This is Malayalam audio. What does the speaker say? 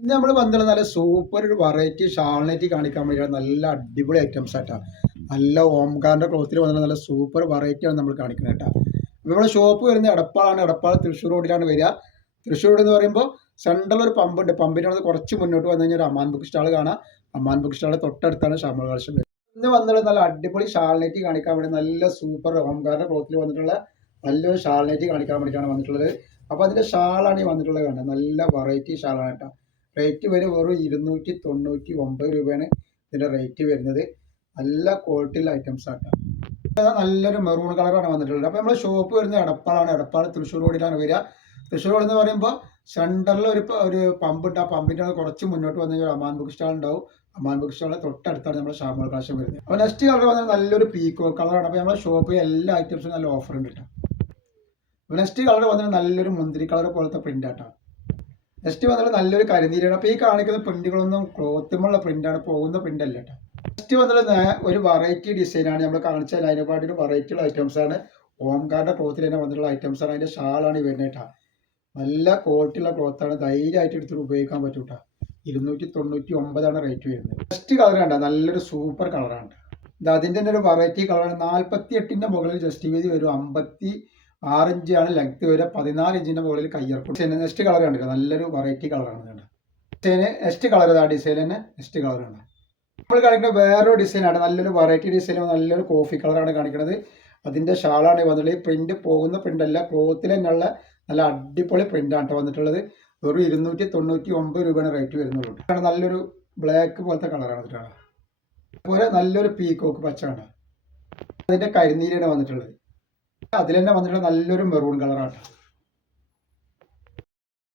ഇന്ന് നമ്മൾ വന്നിട്ടുള്ള നല്ല സൂപ്പർ ഒരു വെറൈറ്റി ഷാൾനെറ്റ് കാണിക്കാൻ വേണ്ടിയാണ്. നല്ല അടിപൊളി ഐറ്റംസ് ആട്ടാ. നല്ല ഓംകാറിന്റെ ക്ലോത്തിൽ വന്നിട്ട് നല്ല സൂപ്പർ വെറൈറ്റിയാണ് നമ്മൾ കാണിക്കുന്നത് കേട്ടോ. നമ്മുടെ ഷോപ്പ് വരുന്നത് എടപ്പാളാണ്. എടപ്പാൾ തൃശ്ശൂർ റോഡിലാണ് വരിക. തൃശ്ശൂർ റോഡ് എന്ന് പറയുമ്പോൾ സെൻട്രൽ ഒരു പമ്പുണ്ട്. പമ്പിൻ്റെ കുറച്ച് മുന്നോട്ട് വന്നു കഴിഞ്ഞാൽ ഒരു അമാൻ ബുക്ക് സ്റ്റാൾ കാണാം. അമാൻ ബുക്ക് സ്റ്റാളിൻ്റെ തൊട്ടടുത്താണ് ഷാമൾ കളക്ഷൻ വരുന്നത്. ഇന്ന് വന്നിട്ടുള്ള നല്ല അടിപൊളി ഷാൾനെറ്റ് കാണിക്കാൻ വേണ്ടി നല്ല സൂപ്പർ ഓംകാറിന്റെ ക്ലോത്തിൽ വന്നിട്ടുള്ള നല്ലൊരു ഷാൾനെറ്റ് കാണിക്കാൻ വേണ്ടിയിട്ടാണ് വന്നിട്ടുള്ളത്. അപ്പോൾ അതിൻ്റെ ഷാളാണ് ഈ വന്നിട്ടുള്ളത് കണ്ടത്. നല്ല വെറൈറ്റി ഷാളാണ് കേട്ടോ. റേറ്റ് വരെ വെറും 299 രൂപയാണ് ഇതിൻ്റെ റേറ്റ് വരുന്നത്. നല്ല ക്വാളിറ്റിയുള്ള ഐറ്റംസ് ആട്ടോ. നല്ലൊരു മെറൂൺ കളറാണ് വന്നിട്ടുള്ളത്. അപ്പോൾ നമ്മുടെ ഷോപ്പ് വരുന്നത് എടപ്പാളാണ്. എടപ്പാൾ തൃശ്ശൂർ റോഡിലാണ് വരിക. തൃശ്ശൂർ റോഡ് എന്ന് പറയുമ്പോൾ സെൻറ്ററിൽ ഒരു പമ്പുണ്ട്. ആ പമ്പിൻ്റെ കുറച്ച് മുന്നോട്ട് വന്നു കഴിഞ്ഞാൽ അമാൻ ബുക്ക് സ്റ്റാൾ ഉണ്ടാവും. അമാൻ ബുക്ക് സ്റ്റാളിൻ്റെ തൊട്ടടുത്താണ് നമ്മുടെ ഷാമൾ കളക്ഷൻ വരുന്നത്. അപ്പോൾ നെക്സ്റ്റ് കളർ വന്നാൽ നല്ലൊരു പീക്കോ കളറാണ്. അപ്പോൾ നമ്മുടെ ഷോപ്പിൽ എല്ലാ ഐറ്റംസും നല്ല ഓഫർ ഉണ്ട് കേട്ടോ. അപ്പോൾ നെക്സ്റ്റ് കളർ വന്നാൽ നല്ലൊരു മുന്തിരി കളർ പോലത്തെ പ്രിൻ്റ് ആട്ടോ. നെക്സ്റ്റ് വന്നിട്ട് നല്ലൊരു കരിനീരാണ്. അപ്പോൾ ഈ കാണിക്കുന്ന പ്രിന്റുകളൊന്നും ക്ലോത്തുമുള്ള പ്രിന്റാണ്, പോകുന്ന പ്രിന്റ് അല്ല കേട്ടോ. നെക്സ്റ്റ് വന്നിട്ട് ഒരു വെറൈറ്റി ഡിസൈനാണ് നമ്മൾ കാണിച്ച അതിനെപ്പാട്ടിന് വെറൈറ്റിയുള്ള ഐറ്റംസ് ആണ്. ഓംകാറിന്റെ ക്ലോത്തിൽ തന്നെ വന്നിട്ടുള്ള ഐറ്റംസ് ആണ്. അതിന്റെ ഷാളാണ് ഈ വരുന്നത് കേട്ടോ. നല്ല ക്വാളിറ്റിയുള്ള ക്ലോത്താണ്. ധൈര്യമായിട്ട് എടുത്തിട്ട് ഉപയോഗിക്കാൻ പറ്റും കേട്ടോ. 299 റേറ്റ് വരുന്നത്. നെക്സ്റ്റ് കളർ കണ്ട നല്ലൊരു സൂപ്പർ കളറാണ്. ഇത് അതിൻ്റെ തന്നെ ഒരു വെറൈറ്റി കളറാണ്. 48ന്റെ മുകളിൽ ജസ്റ്റ് വീതി വരും. 56 ഇഞ്ചാണ് ലെങ്ത് വരിക. 14 ഇഞ്ചിന്റെ മുകളിൽ കയ്യിറക്കും. നെക്സ്റ്റ് കളർ കണ്ടില്ല, നല്ലൊരു വെറൈറ്റി കളറാണ്. നെക്സ്റ്റ് കളർ ആ ഡിസൈൻ തന്നെ നെക്സ്റ്റ് കളറാണ്. നമ്മൾ കാണിക്കുന്നത് വേറൊരു ഡിസൈനാണ്. നല്ലൊരു വെറൈറ്റി ഡിസൈൻ, നല്ലൊരു കോഫി കളറാണ് കാണിക്കുന്നത്. അതിൻ്റെ ഷാളാണ് വന്നിട്ടുള്ളത്. പ്രിന്റ് പോകുന്ന പ്രിന്റ് അല്ല, ക്ലോത്തിൽ തന്നെയുള്ള നല്ല അടിപൊളി പ്രിന്റാണ് വന്നിട്ടുള്ളത്. വെറും 299 രൂപയാണ് റേറ്റ് വരുന്നുള്ളൂ. നല്ലൊരു ബ്ലാക്ക് പോലത്തെ കളറാണ് വന്നിട്ടുള്ളത്. അതുപോലെ നല്ലൊരു പീക്കോക്ക് പച്ചയാണ്. അതിൻ്റെ കരിനീരാണ് വന്നിട്ടുള്ളത്. അതിൽ തന്നെ വന്നിട്ടുള്ള നല്ലൊരു മെറൂൺ കളറാണ്.